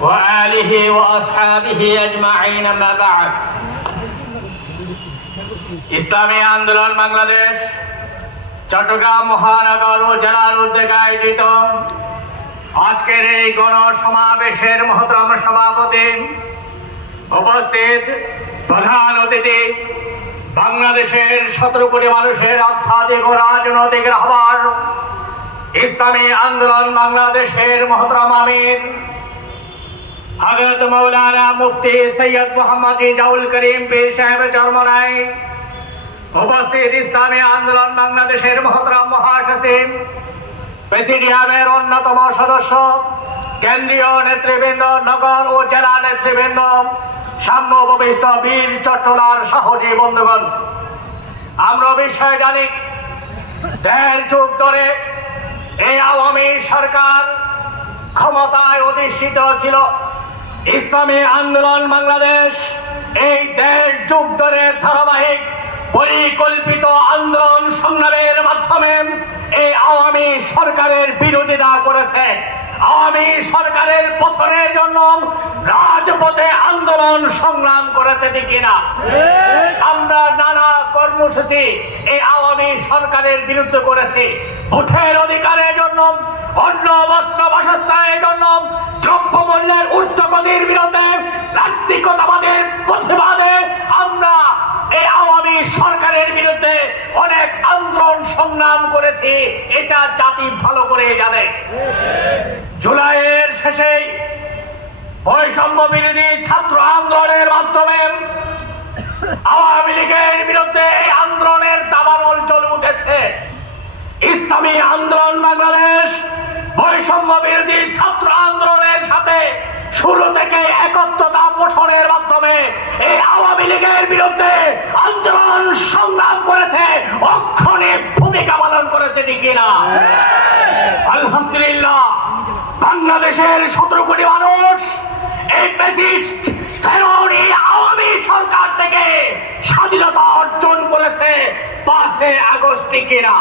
وآله وأصحابه أجمعين أما بعد ইসলামী আন্দোলন বাংলাদেশ চট্টগ্রাম মহানগর ও জেলার উদ্যোগে আয়োজিত আজকের এই গণসমাবেশের মহতরম সভাপতি উপস্থিত প্রধান অতিথি বাংলাদেশের সতেরো কোটি মানুষের আধ্যাত্মিক ও রাজনৈতিক রাহবার ইসলামী আন্দোলন বাংলাদেশের মহতরম আমির হজরত মৌলানা মুফতি সৈয়দ মোহাম্মদ ইজাউল করিম পীর সাহেব চরমনাই উপস্থিত ইসলামী আন্দোলন বাংলাদেশের মহতরম মহাসচিব, প্রেসিডিয়ামের অন্যতম সদস্য, কেন্দ্রীয় নেতৃবৃন্দ, নগর ও জেলা নেতৃবৃন্দ সাম্য উপবিষ্ট বীর চট্টলার সাহসী বন্ধুগণ। আমরা বিষয় জানি, দেড় যুগ ধরে এই আওয়ামী সরকার ক্ষমতায় অধিষ্ঠিত ছিল। ইসলামী আন্দোলন বাংলাদেশ এই দেশ যুগ ধরে ধারাবাহিক, পরিকল্পিত সরকারের বিরোধিতা করেছে। আওয়ামী সরকারের পতনের জন্য রাজপথে আন্দোলন সংগ্রাম করেছে ঠিক কিনা? আমরা নানা কর্মসূচি এই আওয়ামী সরকারের বিরুদ্ধে করেছি। ভোটের অধিকারের জন্য অন্য বস্ত্র বাসস্থানের জন্য দ্রব্যমূল্যের ঊর্ধ্বগতির বিরুদ্ধে নাস্তিকতাবাদের প্রতিবাদে আমরা এই আওয়ামী সরকারের বিরুদ্ধে অনেক আন্দোলন সংগ্রাম করেছি, এটা জাতি ভালো করে জানে। জুলাইয়ের শেষে বৈষম্য বিরোধী ছাত্র আন্দোলনের মাধ্যমে আওয়ামী লীগের বিরুদ্ধে এই আন্দোলনের দাবানল চলে উঠেছে। ইসলামী আন্দোলন বাংলাদেশ বৈষম্য বিরোধী ছাত্র আন্দোলনের সাথে শুরু থেকে একত্রতা পোষণের মাধ্যমে এই আওয়ামী লীগের বিরুদ্ধে আন্দোলন সংগ্রাম করেছে, অক্ষণে ভূমিকা পালন করেছে আলহামদুলিল্লাহ, বাংলাদেশের সতেরো কোটি মানুষ এই ফেরোন আওয়ামী সরকার থেকে স্বাধীনতা অর্জন করেছে পাঁচে আগস্ট কিনা?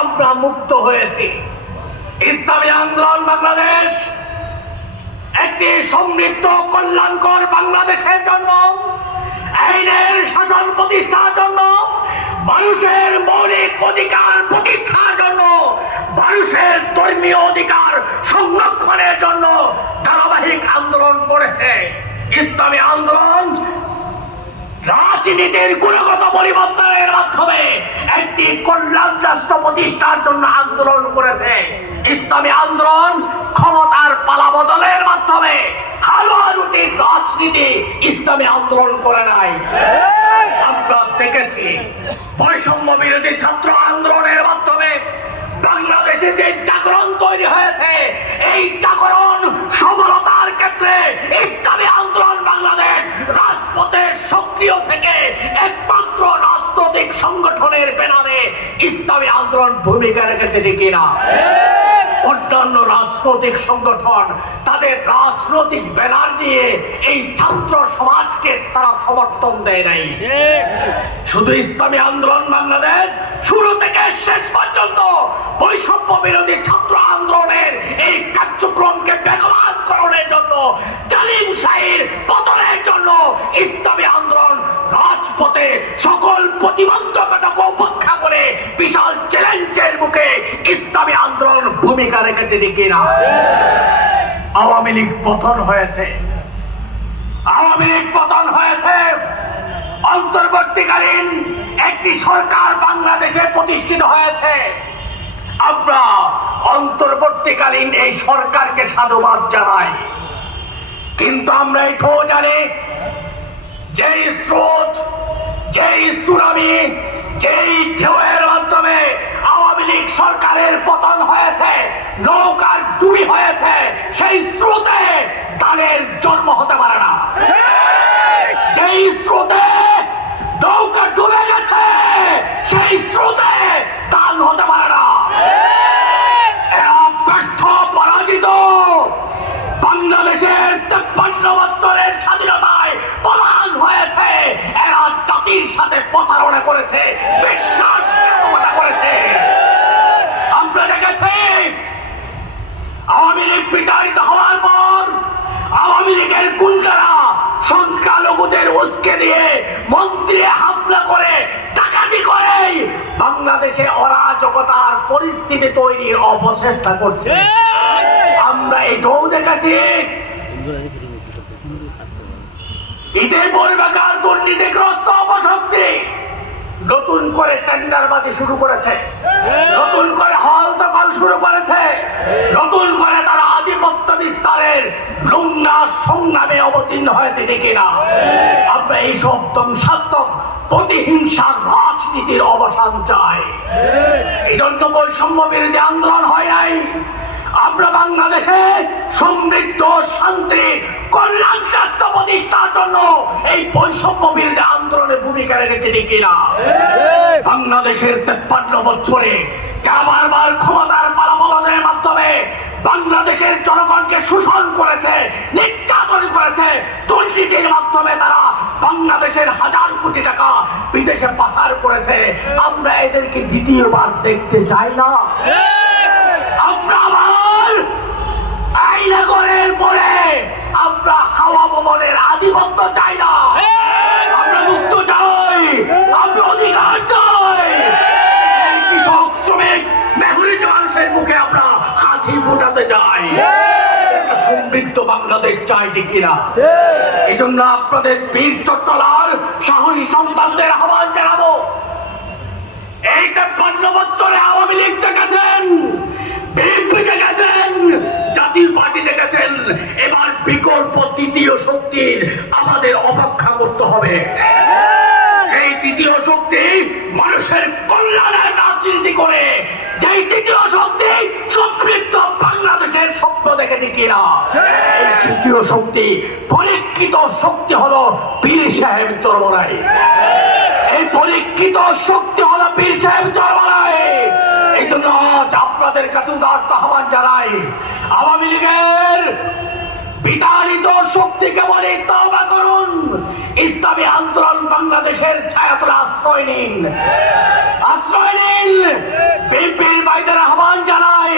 আমরা মুক্ত হয়েছি। ইসলামী আন্দোলন বাংলাদেশ, একটি সমৃদ্ধ, কল্যাণকর বাংলাদেশের জন্য আইনের শাসন প্রতিষ্ঠার জন্য, মানুষের মৌলিক অধিকার প্রতিষ্ঠার জন্য, মানুষের ধর্মীয় অধিকার সংরক্ষণের জন্য ধারাবাহিক আন্দোলন করেছে। ইসলামী আন্দোলন রাজনীতির গুণগত পরিবর্তনের মাধ্যমে একটি কল্যাণ রাষ্ট্র প্রতিষ্ঠার জন্য আন্দোলন করেছে। ইসলামী আন্দোলন ক্ষমতার পালা বদলের মাধ্যমে হালুয়া রুটির রাজনীতি ইসলামী আন্দোলন করে নাই। আমরা দেখেছি বৈষম্য বিরোধী ছাত্র আন্দোলনের মাধ্যমে বাংলাদেশে যে জাগরণ তৈরি হয়েছে, এই জাগরণ সফলতার ক্ষেত্রে ইসলামী আন্দোলন বাংলাদেশ রাজপথে সক্রিয় থেকে একমাত্র রাজনৈতিক সংগঠনের ব্যানারে ইসলামী আন্দোলন ভূমিকা রেখেছে নাকি না অন্যান্য রাজনৈতিক সংগঠন তাদের রাজনৈতিক ব্যানার নিয়ে এই ছাত্র সমাজকে তারা সমর্থন দেয় নাই। শুধু ইসলামী আন্দোলন বাংলাদেশ শুরু থেকে শেষ পর্যন্ত বৈষম্য বিরোধী ছাত্র আন্দোলনের এই কার্যক্রমকে বেগবান করণের জন্য জালিম শাহীর পতনের জন্য ইসলামী আন্দোলন রাজপথে সকল প্রতিবন্ধকতাকে উপেক্ষা করে বিশাল চ্যালেঞ্জের মুখে ইসলামী আন্দোলন ভূমিকা রেখেছে দেখি না আওয়ামী লীগ পতন হয়েছে। আওয়ামী লীগ পতন হয়েছে। অন্তর্বর্তীকালীন একটি সরকার বাংলাদেশে প্রতিষ্ঠিত হয়েছে। আমরা অন্তর্বর্তীকালীন এই সরকারকে সাধুবাদ জানাই। কিন্তু আমরা এটাও জানি যেই স্রোত, যেই সুনামি, যেই ঢেউয়ের মাধ্যমে লীগ সরকারের পতন হয়েছে, নৌকার ডুবি হয়েছে, সেই স্রোতে ধানের জন্ম হতে পারে না। যেই স্রোতে নৌকা ডুবে গেছে, সেই স্রোতে ধান হতে পারে না। এরা ব্যর্থ, পরাজিত। বাংলাদেশের তেপ্পান্ন বছরের স্বাধীনতায় প্রমাণ হয়েছে, এরা জাতির সাথে প্রতারণা করেছে বিশ্বাসঘাতকতা করেছে। আওয়ামী লীগ বিতাড়িত হওয়ার গুন্ডারা সংখ্যালঘুদের উস্কে দিয়ে মন্দিরে হামলা করে, ডাকাতি করে। বাংলাদেশে অরাজকতার পরিস্থিতি তৈরির অপচেষ্টা করছে। আমরা এটাও দেখেছি। ঈদের পরিবাকার দুর্নীতিগ্রস্ত অপশক্তি। নতুন করে টেন্ডারবাজি শুরু করেছে। নতুন করে হল দখল শুরু করেছে। নতুন করে তারা আধিপত্য বিস্তারের নোংরা সংগ্রামে অবতীর্ণ হয়েছে, ঠিক না আমরা এইসব ধ্বংসাত্মক প্রতিহিংসার রাজনীতির অবসান চাই। এই জন্য বৈষম্য বিরোধী আন্দোলন হয় নাই। আমরা বাংলাদেশে সমৃদ্ধ, শান্তি, কল্যাণ রাষ্ট্র প্রতিষ্ঠার জন্য এই বৈষম্য বিরোধী আন্দোলনে ভূমিকা রেখেছে ঠিক কিনা? বাংলাদেশের তেপ্পান্ন বছরে যারা বারবার ক্ষমতার পালাবলনের মাধ্যমে বাংলাদেশের জনগণকে শোষণ করেছে, নির্যাতন করেছে, দুর্নীতির মাধ্যমে তারা বাংলাদেশের হাজার কোটি টাকা বিদেশে পাচার করেছে। আমরা এদেরকে দ্বিতীয়বার দেখতে চাই না আমরা আবার আইনগরের পরে আমরা হাওয়া ভবনের আধিপত্য চাই না। আমরা মুক্ত চাই, আমরা অধিকার চাই। কৃষক, শ্রমিক মেহরিত মানুষের মুখে আমরা হাসি ফোটাতে চাই। সমৃদ্ধ বাংলাদেশ কিনা? এই জন্য আপনাদের বীর চট্টলার সাহসী সন্তানদের আহ্বান জানাব। এই তেপ্পান্ন বছরে আওয়ামী লীগ দেখেছেন বিএনপি দেখেছেন জাতীয় পার্টি দেখেছেন? এবার বিকল্প তৃতীয় শক্তির আমাদের অপেক্ষা করতে হবে। সেই তৃতীয় শক্তি মানুষের কল্যাণের রাজনীতি করে, যেই তৃতীয় শক্তি সমৃদ্ধ বাংলাদেশের স্বপ্ন দেখে কিনা এই তৃতীয় শক্তি, পরীক্ষিত শক্তি হলো পীর সাহেব চরমরাই এই পরীক্ষিত শক্তি হলো পীর সাহেব চরমরাই এই জন্য আজ আপনাদের কাছে আহ্বান জানাই। আওয়ামী লীগের বিতাড়িত শক্তিকে বলে তবা করুন। ইসলামী আন্দোলন বাংলাদেশের ছায়াতলে আশ্রয় নিন। আশ্রয় নিন। বিএনপির বাইদের আহ্বান জানাই।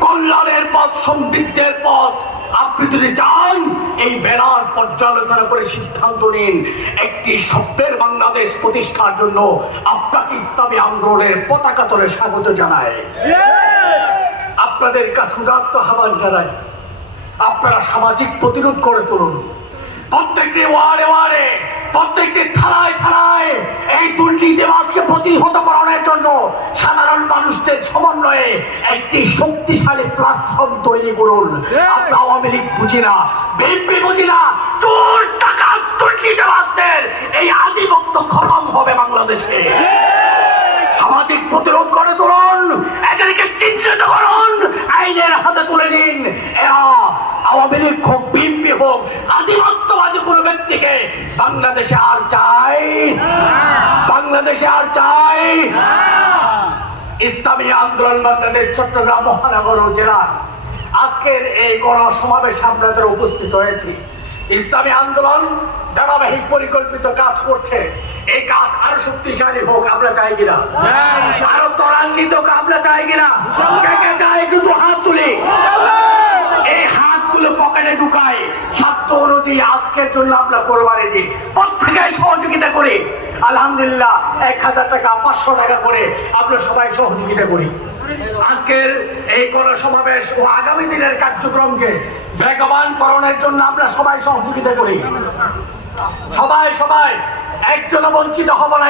কল্যাণের পথ, সমৃদ্ধের পথ। আপনি যদি চান, এই ব্যানার পর্যালোচনা করে সিদ্ধান্ত নিন। একটি স্বপ্নের বাংলাদেশ প্রতিষ্ঠার জন্য আপনাকে ইসলামী আন্দোলনের পতাকা তলে স্বাগত জানায় আপনাদের কাছে উদাত্ত আহ্বান জানাই আপনারা সামাজিক প্রতিরোধ করে তুলুন। প্রত্যেকটি ওয়ার্ডে ওয়ার্ডে প্রত্যেকটি থানায় থানায় এই দুর্নীতিবাজকে প্রতিহত করানোর জন্য সাধারণ মানুষদের সমন্বয়ে একটি শক্তিশালী প্ল্যাটফর্ম তৈরি করুন। আমরা আওয়ামী লীগ বুঝি না বিএনপি বুঝি না চোর টাকা দুর্নীতিবাজদের এই আধিপত্য খতম হবে বাংলাদেশে। সামাজিক প্রতিরোধ করে তুলুন, এদেরকে চিহ্নিত করুন, আইনের হাতে তুলে দিন। এরা আওয়ামী লীগ হোক, বিএনপি হোক, আধিপত্যবাদী কোনো ব্যক্তিকে বাংলাদেশে আর চাই, বাংলাদেশে আর চাই। ইসলামী আন্দোলন বাংলাদেশ চট্টগ্রাম মহানগর জেলার আজকের এই গণসমাবেশে আপনাদের উপস্থিত হয়েছি। ইসলামী আন্দোলন ধারাবাহিক পরিকল্পিত কাজ করছে। এই কাজ আরও শক্তিশালী হোক আমরা চাই কিনা? আরও ত্বরান্বিত হোক আমরা চাই কিনা? চাই হাত তুলি। এই হাতগুলো পকেটে ঢুকায় সাধ্য অনুযায়ী আজকের জন্য আমরা কোরবানি দিই। প্রত্যেকে সহযোগিতা করি। আলহামদুলিল্লাহ এক হাজার টাকা পাঁচশো টাকা করে আমরা সবাই সহযোগিতা করি। আজকের এই সমাবেশ ও আগামী দিনের কার্যক্রমকে বেগবান করণের জন্য আমরা সবাই সহযোগিতা করি সবাই সবাই, একজন বঞ্চিত হব না।